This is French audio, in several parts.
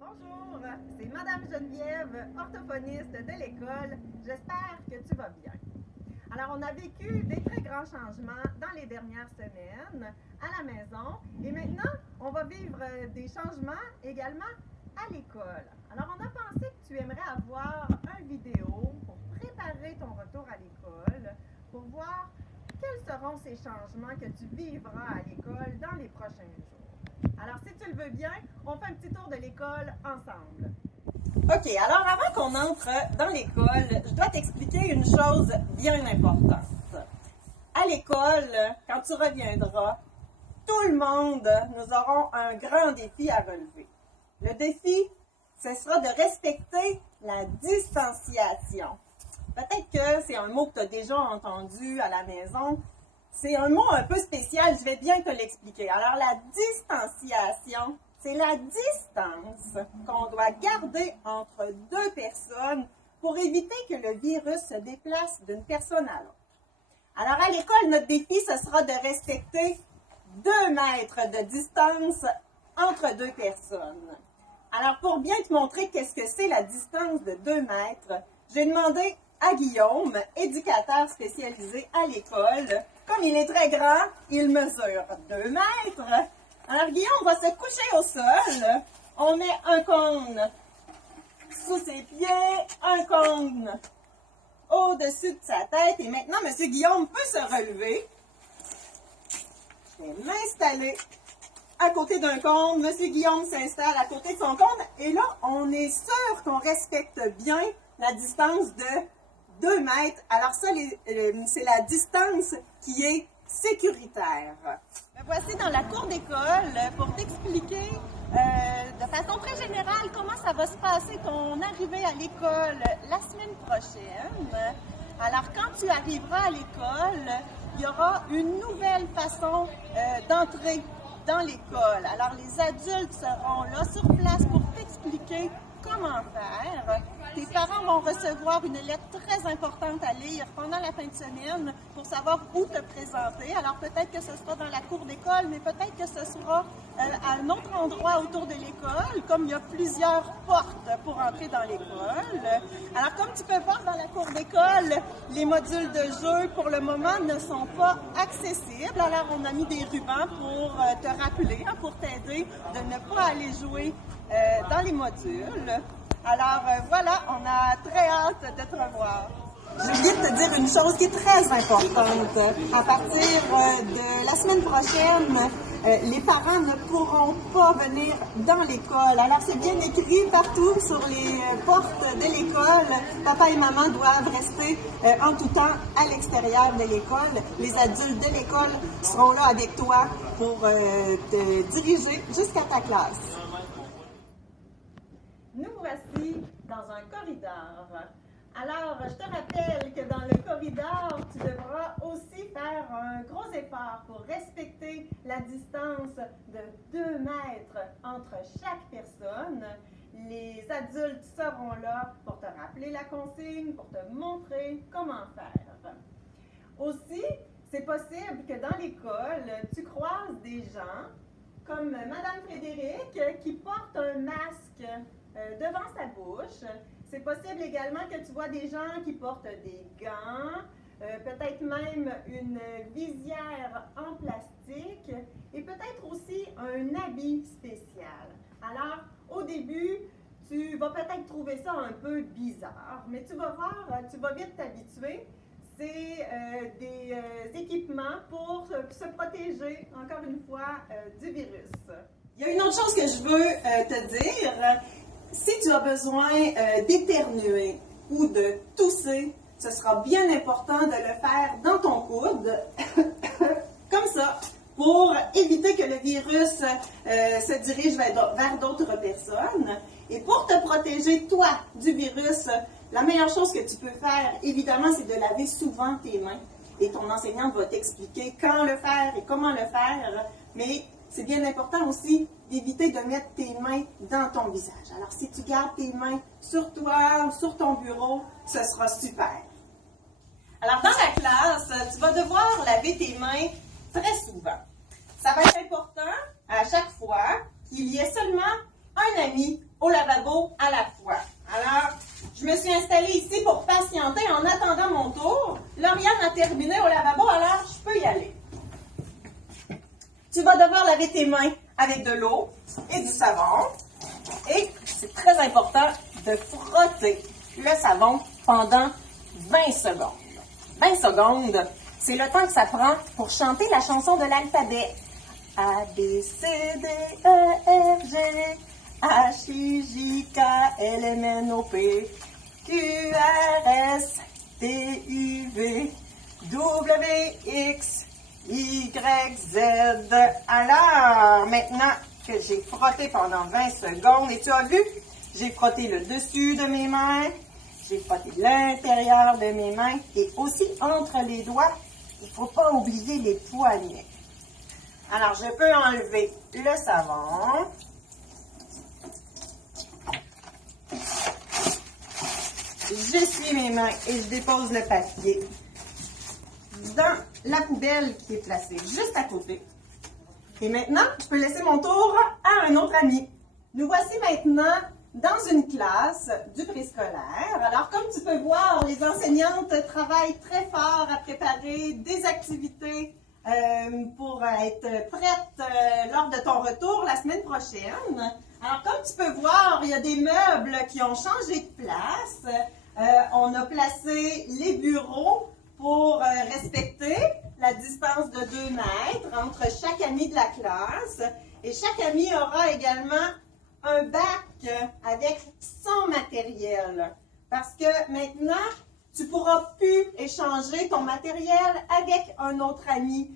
Bonjour, c'est Madame Geneviève, orthophoniste de l'école. J'espère que tu vas bien. Alors, on a vécu des très grands changements dans les dernières semaines à la maison et maintenant, on va vivre des changements également à l'école. Alors, on a pensé que tu aimerais avoir une vidéo pour préparer ton retour à l'école, pour voir quels seront ces changements que tu vivras à l'école dans les prochains jours. Alors, si tu le veux bien, on fait un petit tour de l'école ensemble. OK, alors avant qu'on entre dans l'école, je dois t'expliquer une chose bien importante. À l'école, quand tu reviendras, tout le monde, nous aurons un grand défi à relever. Le défi, ce sera de respecter la distanciation. Peut-être que c'est un mot que tu as déjà entendu à la maison. C'est un mot un peu spécial, je vais bien te l'expliquer. Alors, la distanciation, c'est la distance qu'on doit garder entre deux personnes pour éviter que le virus se déplace d'une personne à l'autre. Alors, à l'école, notre défi, ce sera de respecter 2 mètres de distance entre deux personnes. Alors, pour bien te montrer qu'est-ce que c'est la distance de 2 mètres, j'ai demandé à Guillaume, éducateur spécialisé à l'école. Comme il est très grand, il mesure 2 mètres. Alors, Guillaume va se coucher au sol. On met un cône sous ses pieds, un cône au-dessus de sa tête. Et maintenant, M. Guillaume peut se relever. Je vais m'installer à côté d'un cône. M. Guillaume s'installe à côté de son cône. Et là, on est sûr qu'on respecte bien la distance de 2 mètres. Alors ça, c'est la distance qui est sécuritaire. Me voici dans la cour d'école pour t'expliquer de façon très générale comment ça va se passer ton arrivée à l'école la semaine prochaine. Alors quand tu arriveras à l'école, il y aura une nouvelle façon d'entrer dans l'école. Alors les adultes seront là sur place pour t'expliquer comment faire. Tes parents vont recevoir une lettre très importante à lire pendant la fin de semaine pour savoir où te présenter. Alors peut-être que ce sera dans la cour d'école, mais peut-être que ce sera à un autre endroit autour de l'école, comme il y a plusieurs portes pour entrer dans l'école. Alors comme tu peux voir dans la cour d'école, les modules de jeu pour le moment ne sont pas accessibles. Alors on a mis des rubans pour te rappeler, pour t'aider de ne pas aller jouer dans les modules. Alors voilà, on a très hâte de te revoir. J'ai oublié de te dire une chose qui est très importante. À partir de la semaine prochaine, les parents ne pourront pas venir dans l'école. Alors c'est bien écrit partout sur les portes de l'école. Papa et maman doivent rester en tout temps à l'extérieur de l'école. Les adultes de l'école seront là avec toi pour te diriger jusqu'à ta classe. Nous voici dans un corridor. Alors, je te rappelle que dans le corridor, tu devras aussi faire un gros effort pour respecter la distance de 2 mètres entre chaque personne. Les adultes seront là pour te rappeler la consigne, pour te montrer comment faire. Aussi, c'est possible que dans l'école, tu croises des gens comme Madame Frédéric qui porte un masque devant sa bouche. C'est possible également que tu vois des gens qui portent des gants, peut-être même une visière en plastique et peut-être aussi un habit spécial. Alors, au début, tu vas peut-être trouver ça un peu bizarre, mais tu vas voir, tu vas vite t'habituer. C'est des équipements pour se protéger, encore une fois, du virus. Il y a une autre chose que je veux te dire. Si tu as besoin d'éternuer ou de tousser, ce sera bien important de le faire dans ton coude, comme ça, pour éviter que le virus se dirige vers d'autres personnes. Et pour te protéger, toi, du virus, la meilleure chose que tu peux faire, évidemment, c'est de laver souvent tes mains. Et ton enseignante va t'expliquer quand le faire et comment le faire. Mais c'est bien important aussi d'éviter de mettre tes mains dans ton visage. Alors, si tu gardes tes mains sur toi ou sur ton bureau, ce sera super. Alors, dans la classe, tu vas devoir laver tes mains très souvent. Ça va être important à chaque fois qu'il y ait seulement un ami au lavabo à la fois. Alors, je me suis installée ici pour patienter en attendant mon tour. Lauriane a terminé au lavabo, alors je peux y aller. Tu vas devoir laver tes mains avec de l'eau et du savon. Et c'est très important de frotter le savon pendant 20 secondes. 20 secondes, c'est le temps que ça prend pour chanter la chanson de l'alphabet. A, B, C, D, E, F, G, H, I, J, K, L, M, N, O, P, Q, R, S, T, U, V, W, X, Y, Z. Alors, maintenant que j'ai frotté pendant 20 secondes, et tu as vu, j'ai frotté le dessus de mes mains, j'ai frotté l'intérieur de mes mains, et aussi entre les doigts, il ne faut pas oublier les poignets. Alors, je peux enlever le savon. J'essuie mes mains et je dépose le papier dans la poubelle qui est placée juste à côté. Et maintenant, je peux laisser mon tour à un autre ami. Nous voici maintenant dans une classe du préscolaire. Alors, comme tu peux voir, les enseignantes travaillent très fort à préparer des activités pour être prêtes lors de ton retour la semaine prochaine. Alors, comme tu peux voir, il y a des meubles qui ont changé de place. On a placé les bureaux pour respecter la distance de 2 mètres entre chaque ami de la classe. Et chaque ami aura également un bac avec son matériel. Parce que maintenant, tu ne pourras plus échanger ton matériel avec un autre ami.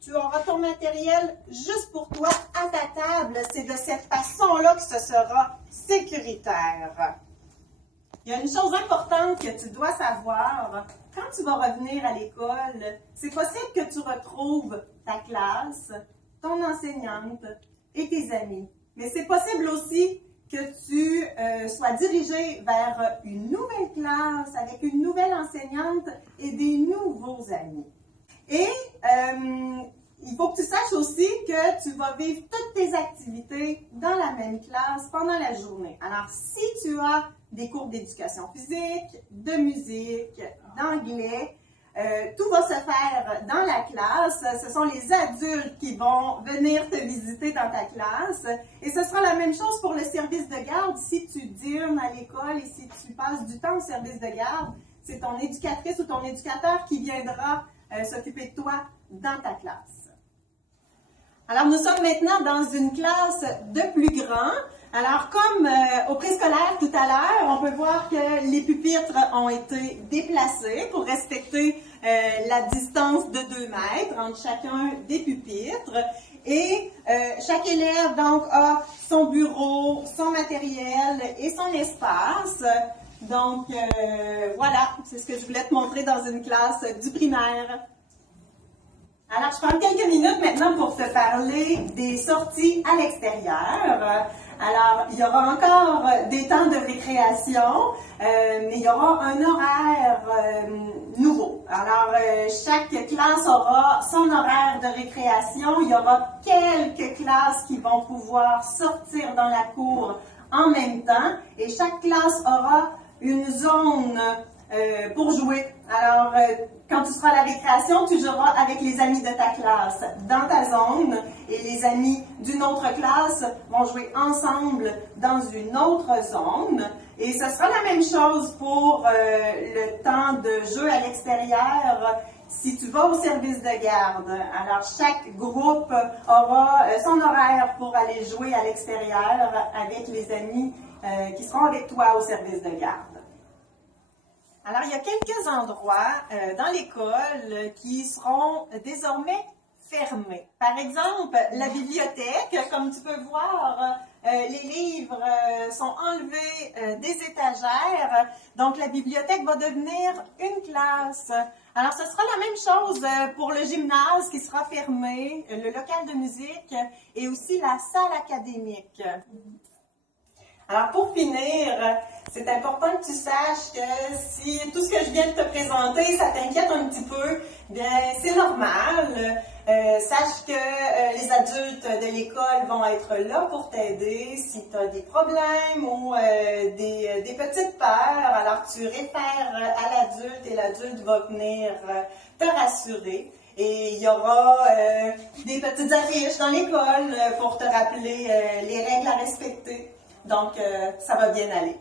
Tu auras ton matériel juste pour toi à ta table. C'est de cette façon-là que ce sera sécuritaire. Il y a une chose importante que tu dois savoir. Quand tu vas revenir à l'école, c'est possible que tu retrouves ta classe, ton enseignante et tes amis. Mais c'est possible aussi que tu sois dirigé vers une nouvelle classe avec une nouvelle enseignante et des nouveaux amis. Et il faut que tu saches aussi que tu vas vivre toutes tes activités dans la même classe pendant la journée. Alors, si tu as des cours d'éducation physique, de musique, d'anglais, tout va se faire dans la classe. Ce sont les adultes qui vont venir te visiter dans ta classe. Et ce sera la même chose pour le service de garde. Si tu dînes à l'école et si tu passes du temps au service de garde, c'est ton éducatrice ou ton éducateur qui viendra s'occuper de toi dans ta classe. Alors, nous sommes maintenant dans une classe de plus grand. Alors, comme au préscolaire tout à l'heure, on peut voir que les pupitres ont été déplacés pour respecter la distance de 2 mètres entre chacun des pupitres. Et chaque élève, donc, a son bureau, son matériel et son espace. Donc, voilà, c'est ce que je voulais te montrer dans une classe du primaire. Alors, je prends quelques minutes maintenant pour te parler des sorties à l'extérieur. Alors, il y aura encore des temps de récréation, mais il y aura un horaire nouveau. Alors, chaque classe aura son horaire de récréation. Il y aura quelques classes qui vont pouvoir sortir dans la cour en même temps. Et chaque classe aura une zone pour jouer. Alors, quand tu seras à la récréation, tu joueras avec les amis de ta classe dans ta zone et les amis d'une autre classe vont jouer ensemble dans une autre zone. Et ce sera la même chose pour le temps de jeu à l'extérieur si tu vas au service de garde. Alors, chaque groupe aura son horaire pour aller jouer à l'extérieur avec les amis qui seront avec toi au service de garde. Alors, il y a quelques endroits dans l'école qui seront désormais fermés. Par exemple, la bibliothèque, comme tu peux voir, les livres sont enlevés des étagères. Donc, la bibliothèque va devenir une classe. Alors, ce sera la même chose pour le gymnase qui sera fermé, le local de musique et aussi la salle académique. Alors, pour finir, c'est important que tu saches que si tout ce que je viens de te présenter, ça t'inquiète un petit peu, bien, c'est normal. Sache que les adultes de l'école vont être là pour t'aider si tu as des problèmes ou des petites peurs. Alors, tu réfères à l'adulte et l'adulte va venir te rassurer. Et il y aura des petites affiches dans l'école pour te rappeler les règles à respecter. Donc, ça va bien aller.